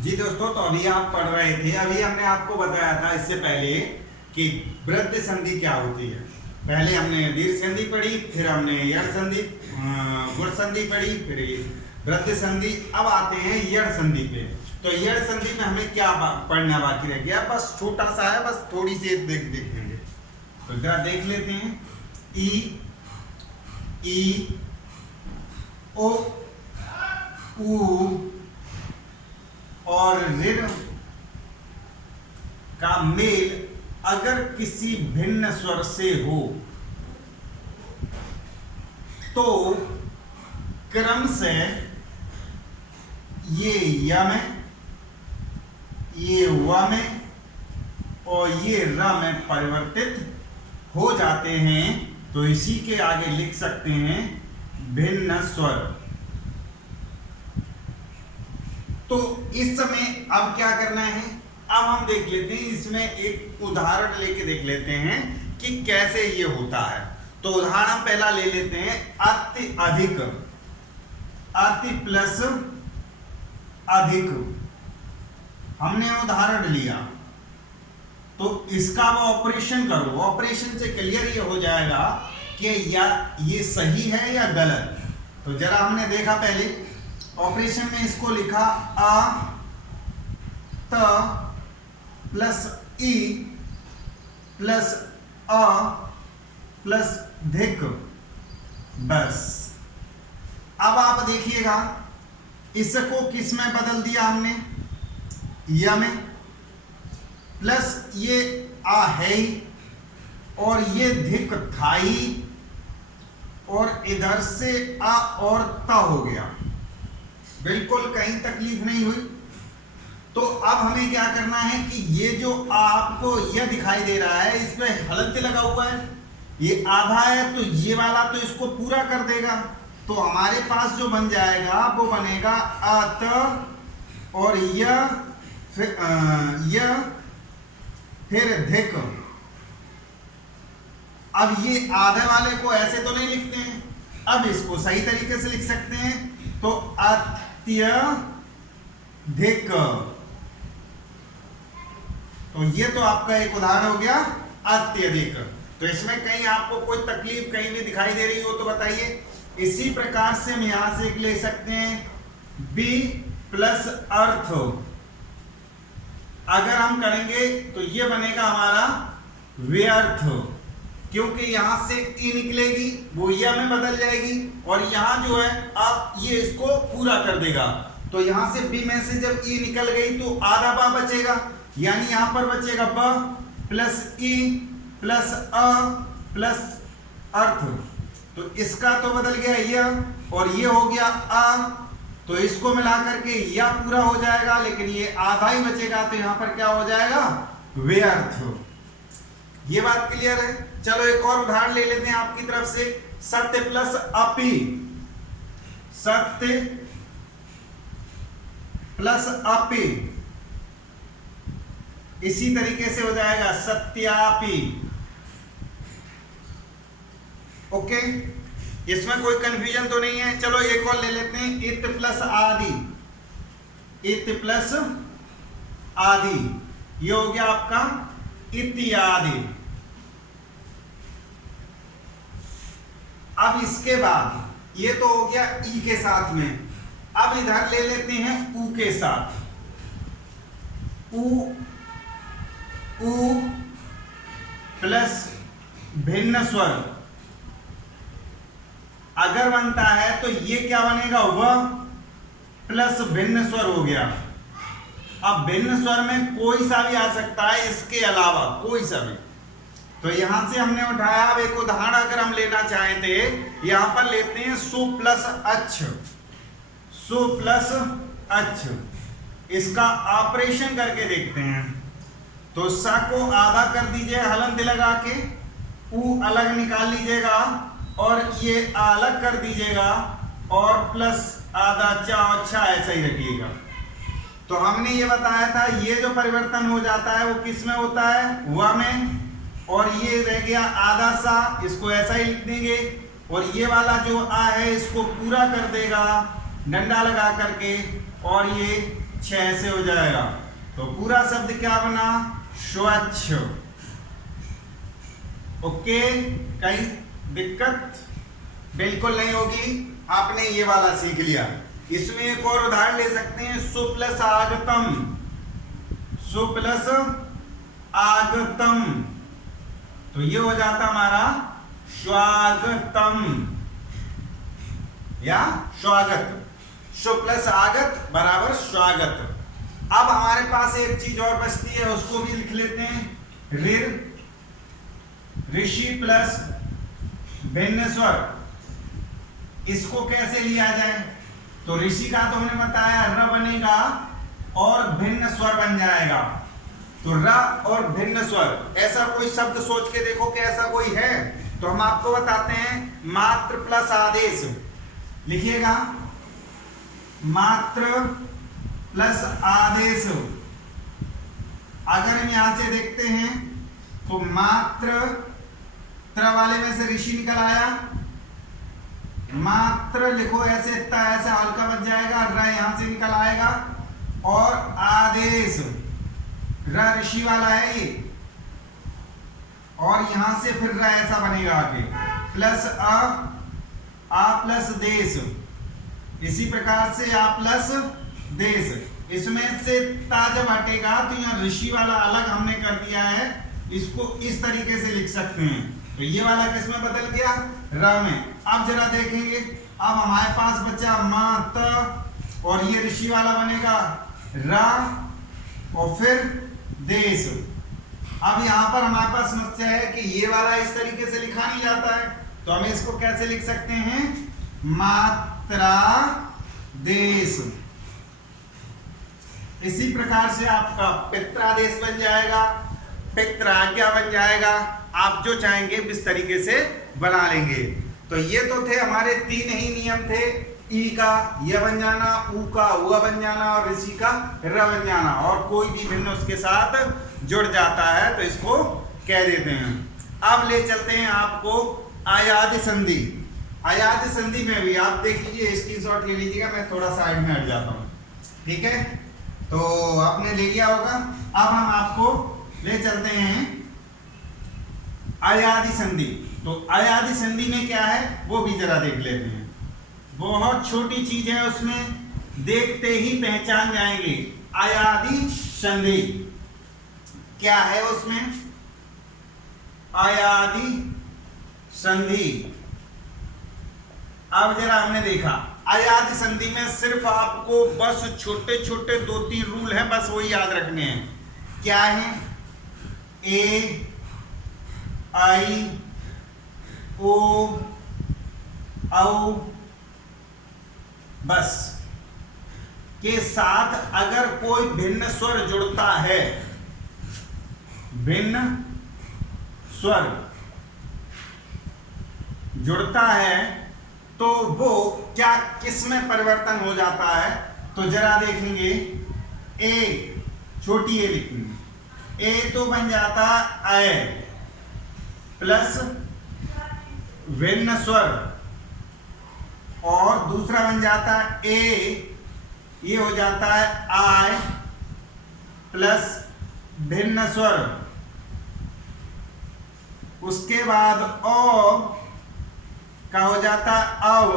जी दोस्तों, तो अभी आप पढ़ रहे थे, अभी हमने आपको बताया था इससे पहले कि वृद्धि संधि क्या होती है। पहले हमने दीर्घ संधि पढ़ी, फिर हमने यड़ संधि गुण संधि पढ़ी, फिर वृद्धि संधि। अब आते हैं यड़ संधि पे। तो यड़ संधि में हमें क्या पढ़ना बाकी रह गया, बस छोटा सा है, बस थोड़ी सी देखेंगे। तो जरा देख लेते हैं। ई ओ ऊ और ऋण का मेल अगर किसी भिन्न स्वर से हो तो क्रम से ये य में, ये व में और ये र में परिवर्तित हो जाते हैं। तो इसी के आगे लिख सकते हैं भिन्न स्वर। तो इस समय अब क्या करना है, अब हम देख लेते हैं, इसमें एक उदाहरण लेके देख लेते हैं कि कैसे ये होता है। तो उदाहरण पहला ले लेते हैं, अति अधिक, अति प्लस अधिक। हमने उदाहरण लिया तो इसका वो ऑपरेशन करो, ऑपरेशन से क्लियर ये हो जाएगा कि या ये सही है या गलत। तो जरा हमने देखा पहले ऑपरेशन में, इसको लिखा अ त प्लस ई प्लस अ प्लस धिक, बस। अब आप देखिएगा इसको किस में बदल दिया हमने, य में, प्लस ये आ है और ये धिक था ही, और इधर से अ और त हो गया, बिल्कुल कहीं तकलीफ नहीं हुई। तो अब हमें क्या करना है कि ये जो आपको यह दिखाई दे रहा है, इसमें हलंत लगा हुआ है, ये आधा है, तो ये वाला तो इसको पूरा कर देगा। तो हमारे पास जो बन जाएगा वो बनेगा अत और यह फिर धिक। अब ये आधे वाले को ऐसे तो नहीं लिखते हैं, अब इसको सही तरीके से लिख सकते हैं। तो अत्यधिक, तो ये तो आपका एक उदाहरण हो गया अत्यधिक। तो इसमें कहीं आपको कोई तकलीफ कहीं भी दिखाई दे रही हो तो बताइए। इसी प्रकार से हम यहां से ले सकते हैं बी प्लस अर्थ। अगर हम करेंगे तो ये बनेगा हमारा व्यर्थ, क्योंकि यहां से ई निकलेगी, वो या में बदल जाएगी, और यहां जो है अब ये इसको पूरा कर देगा। तो यहां से बी में से जब ई निकल गई तो आधा बा बचेगा, यानी यहां पर बचेगा ब प्लस ई प्लस अ प्लस अर्थ। तो इसका तो बदल गया यह, और ये हो गया अ, तो इसको मिला करके या पूरा हो जाएगा, लेकिन ये आधा ही बचेगा, तो यहां पर क्या हो जाएगा, व्यर्थ। ये बात क्लियर है। चलो एक और उदाहरण ले लेते हैं आपकी तरफ से, सत्य प्लस अपी, सत्य प्लस अपी, इसी तरीके से हो जाएगा सत्यापी। ओके, इसमें कोई कंफ्यूजन तो नहीं है। चलो एक और ले लेते हैं, इत प्लस आदि, इत प्लस आदि, ये हो गया आपका इत्यादि। अब इसके बाद ये तो हो गया ई के साथ में, अब इधर ले लेते हैं ऊ के साथ। ऊ ऊ प्लस भिन्न स्वर अगर बनता है तो ये क्या बनेगा, वह प्लस भिन्न स्वर हो गया। अब भिन्न स्वर में कोई सा भी आ सकता है, इसके अलावा कोई सा भी। तो यहां से हमने उठाया। अब एक उदाहरण अगर हम लेना चाहें तो यहां पर लेते हैं सु प्लस अच्छ, सु प्लस अच्छ, इसका ऑपरेशन करके देखते हैं। तो स को आधा कर दीजिए हलंत लगा के, ऊ अलग निकाल लीजिएगा और ये अलग कर दीजिएगा, और प्लस आधा चा अच्छा ऐसा ही रखिएगा। तो हमने ये बताया था ये जो परिवर्तन हो जाता है वो किस में होता है, व में, और ये रह गया आधा सा, इसको ऐसा ही लिख देंगे, और ये वाला जो आ है इसको पूरा कर देगा डंडा लगा करके, और ये 6 से हो जाएगा। तो पूरा शब्द क्या बना? स्वच्छ। ओके, कहीं दिक्कत बिल्कुल नहीं होगी। आपने ये वाला सीख लिया। इसमें एक और उदाहरण ले सकते हैं, सु प्लस आगतम। सु प्लस आगतम, तो ये हो जाता हमारा स्वागतम या स्वागत। सु प्लस आगत बराबर स्वागत। अब हमारे पास एक चीज और बचती है, उसको भी लिख लेते हैं। ऋ ऋषि प्लस भिन्न स्वर, इसको कैसे लिया जाए? तो ऋषि का तो हमने बताया र बनेगा और भिन्न स्वर बन जाएगा। तो र और भिन्न स्वर, ऐसा कोई शब्द सोच के देखो कि ऐसा कोई है? तो हम आपको बताते हैं, मात्र प्लस आदेश लिखिएगा। मात्र प्लस आदेश, अगर हम यहां से देखते हैं तो मात्र त्र वाले में से ऋषि निकल आया, मात्र लिखो ऐसे, ऐसा हल्का बच जाएगा, र यहां से निकल आएगा और आदेश र ऋषि वाला है ये, और यहां से फिर र ऐसा बनेगा आगे, प्लस आ प्लस देश, इसी प्रकार से आ प्लस देश। इसमें से ता जब हटेगा तो यहाँ ऋषि वाला अलग हमने कर दिया है, इसको इस तरीके से लिख सकते हैं। तो ये वाला किस में बदल गया? र में। अब जरा देखेंगे, अब हमारे पास बचा मा त, और ये ऋषि वाला बनेगा र और फिर देश। अब यहाँ पर हमारे पास समस्या है कि ये वाला इस तरीके से लिखा नहीं जाता है, तो हम इसको कैसे लिख सकते हैं? मात्रा देश। इसी प्रकार से आपका पित्रादेश बन जाएगा, पित्राज्ञा बन जाएगा। आप जो चाहेंगे इस तरीके से बना लेंगे। तो ये तो थे हमारे 3 ही नियम थे, ई का य बन जाना, ऊ का व बन जाना और ऋषि का र बन जाना, और कोई भी भिन्न उसके साथ जुड़ जाता है तो इसको कह देते हैं। अब ले चलते हैं आपको आयादी संधि। आयादी संधि में भी आप देख लीजिए, स्क्रीनशॉट ले लीजिएगा, मैं थोड़ा साइड में हट जाता हूँ, ठीक है? तो आपने ले लिया होगा। अब हम आपको ले चलते हैं आयादी संधि। तो आयादी संधि में क्या है वो भी जरा देख लेते हैं। बहुत छोटी चीज है, उसमें देखते ही पहचान जाएंगे। आयादी संधि क्या है उसमें? आयादी संधि, अब जरा हमने देखा आयादी संधि में सिर्फ आपको बस छोटे छोटे 2-3 रूल हैं, बस वही याद रखने हैं। क्या है? ए आई ओ औ बस के साथ अगर कोई भिन्न स्वर जुड़ता है, भिन्न स्वर जुड़ता है तो वो क्या किस में परिवर्तन हो जाता है? तो जरा देखेंगे, ए छोटी ए लिखेंगे, ए तो बन जाता है प्लस भिन्न स्वर, और दूसरा बन जाता है ए, ये हो जाता है आई प्लस भिन्न स्वर। उसके बाद ओ का हो जाता है अव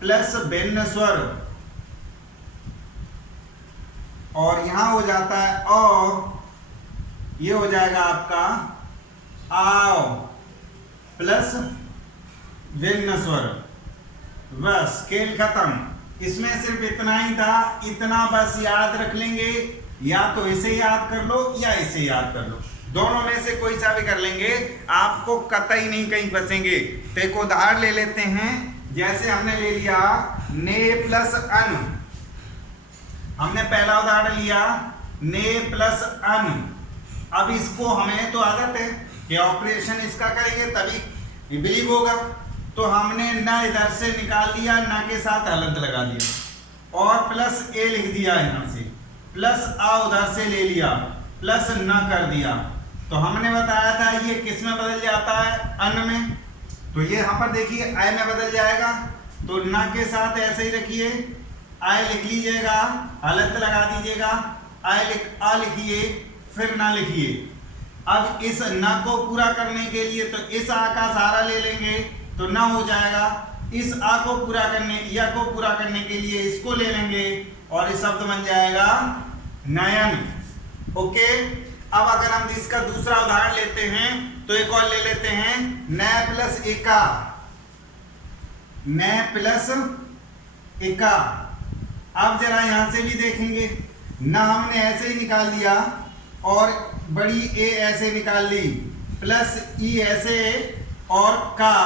प्लस भिन्न स्वर, और यहां हो जाता है औ, ये हो जाएगा आपका आओ प्लस भिन्न स्वर। बस खेल खत्म। इसमें सिर्फ इतना ही था, इतना बस याद रख लेंगे, या तो इसे याद कर लो या इसे याद कर लो, दोनों में से कोई सा भी कर लेंगे, आपको कतई नहीं कहीं फंसेंगे। तो एक उदाहरण ले लेते हैं, जैसे हमने ले लिया ने प्लस अन, हमने पहला उदाहरण लिया ने प्लस अन। अब इसको हमें तो आदत है कि ऑपरेशन इसका करेंगे तभी बिलीव होगा, तो हमने न इधर से निकाल लिया, न के साथ हलंत लगा दिया और प्लस ए लिख दिया, यहां से प्लस आ उधर से ले लिया, प्लस न कर दिया। तो हमने बताया था ये किस में बदल जाता है? अन में। तो ये यहां पर देखिए अ में बदल जाएगा, तो न के साथ ऐसे ही रखिए आय लिख लीजिएगा, हलंत लगा दीजिएगा, आ लिखिए, फिर ना लिखिए। अब इस न को पूरा करने के लिए तो इस आ का सहारा ले लेंगे तो न हो जाएगा। इस आ को पूरा करने, या को पूरा करने के लिए इसको ले लेंगे और इस शब्द बन जाएगा नयन। ओके, अब अगर हम इसका दूसरा उदाहरण लेते हैं तो एक और ले लेते हैं, न प्लस एका, न प्लस एका। अब जरा यहां से भी देखेंगे, न हमने ऐसे ही निकाल दिया और बड़ी ए ऐसे निकाल ली, प्लस ई ऐसे और का।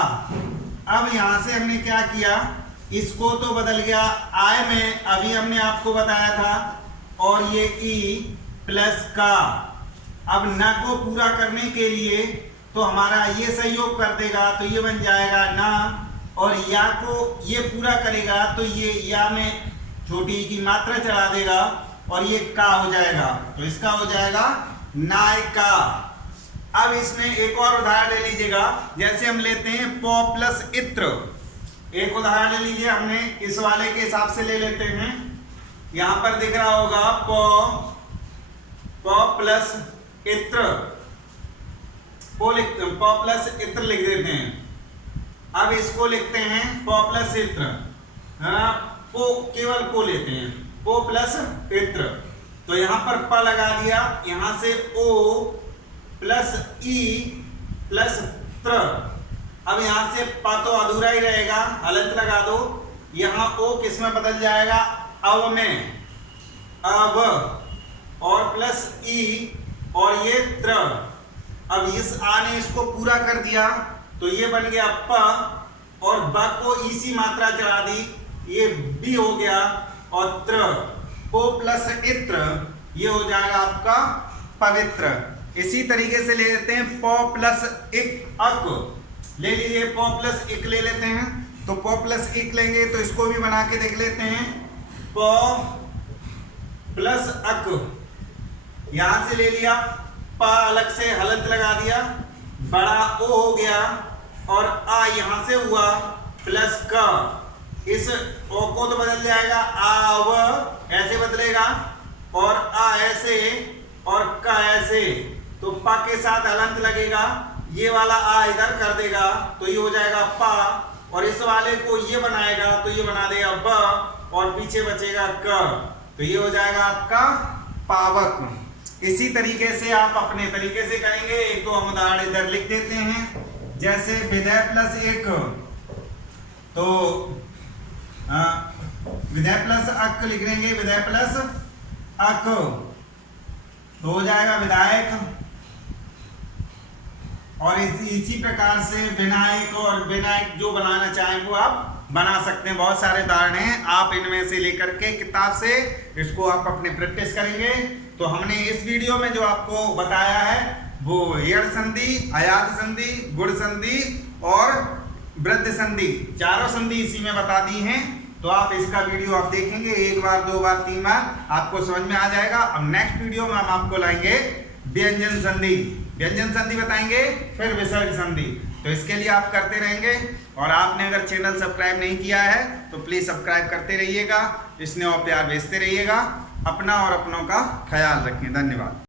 अब यहां से हमने क्या किया, इसको तो बदल गया आय में, अभी हमने आपको बताया था, और ये ई प्लस का। अब न को पूरा करने के लिए तो हमारा ये सहयोग कर देगा तो ये बन जाएगा ना, और या को ये पूरा करेगा तो ये या में छोटी की मात्रा चढ़ा देगा और ये का हो जाएगा, तो इसका हो जाएगा नायका। अब इसमें एक और उदाहरण ले लीजिएगा, जैसे हम लेते हैं प प्लस इत्र। एक उदाहरण ले लीजिए, हमने इस वाले के हिसाब से ले लेते हैं। यहां पर दिख रहा होगा प प्लस इत्र, प प्लस इत्र लिख देते हैं। अब इसको लिखते हैं प प्लस इत्र, पो केवल को लेते हैं, पो प्लस इत्र। तो यहां पर प लगा दिया, यहां से ओ प्लस ई प्लस त्र। अब यहां से प तो अधूरा ही रहेगा, हलंत लगा दो, यहां ओ किस में बदल जाएगा, अव में, अब, और प्लस ई और ये त्र। अब इस आ ने इसको पूरा कर दिया तो ये बन गया प, और ब को इसी मात्रा चढ़ा दी, ये बी हो गया, और त्र, पो प्लस इत्र, ये हो जाएगा आपका पवित्र। इसी तरीके से ले लेते हैं प प्लस इक अक, ले लीजिए प प्लस इक ले लेते हैं। तो प प्लस इक लेंगे तो इसको भी बना के देख लेते हैं, प प्लस अक, यहां से ले लिया, प अलग से हलंत लगा दिया, बड़ा ओ हो गया, और आ यहां से हुआ प्लस क। इस ओ को तो बदल जाएगा, आव ऐसे बदलेगा, और आ ऐसे और क ऐसे, तो प के साथ हलंत लगेगा, ये वाला आ इधर कर देगा तो ये हो जाएगा पा, और इस वाले को ये बनाएगा तो ये बना देगा ब, और पीछे बचेगा क, तो ये हो जाएगा आपका पावक। इसी तरीके से आप अपने तरीके से करेंगे। एक दो हम उदाहरण इधर लिख देते हैं, जैसे विधेय प्लस एक, तो विधेय प्लस अक लिख लेंगे, विधेय प्लस अक तो हो जाएगा विधायक। और इसी प्रकार से विनायक और विनायक जो बनाना चाहें वो आप बना सकते हैं। बहुत सारे उदाहरण हैं, आप इनमें से लेकर के किताब से इसको आप अपने प्रैक्टिस करेंगे। तो हमने इस वीडियो में जो आपको बताया है वो यड़ संधि, अयाद संधि, गुण संधि और वृद्ध संधि, चारों संधि इसी में बता दी हैं। तो आप इसका वीडियो आप देखेंगे एक बार, दो बार, तीन बार, आपको समझ में आ जाएगा। अब नेक्स्ट वीडियो में हम आपको लाएंगे व्यंजन संधि, व्यंजन संधि बताएंगे, फिर विसर्ग संधि। तो इसके लिए आप करते रहेंगे, और आपने अगर चैनल सब्सक्राइब नहीं किया है तो प्लीज़ सब्सक्राइब करते रहिएगा, स्नेह और प्यार भेजते रहिएगा। अपना और अपनों का ख्याल रखें। धन्यवाद।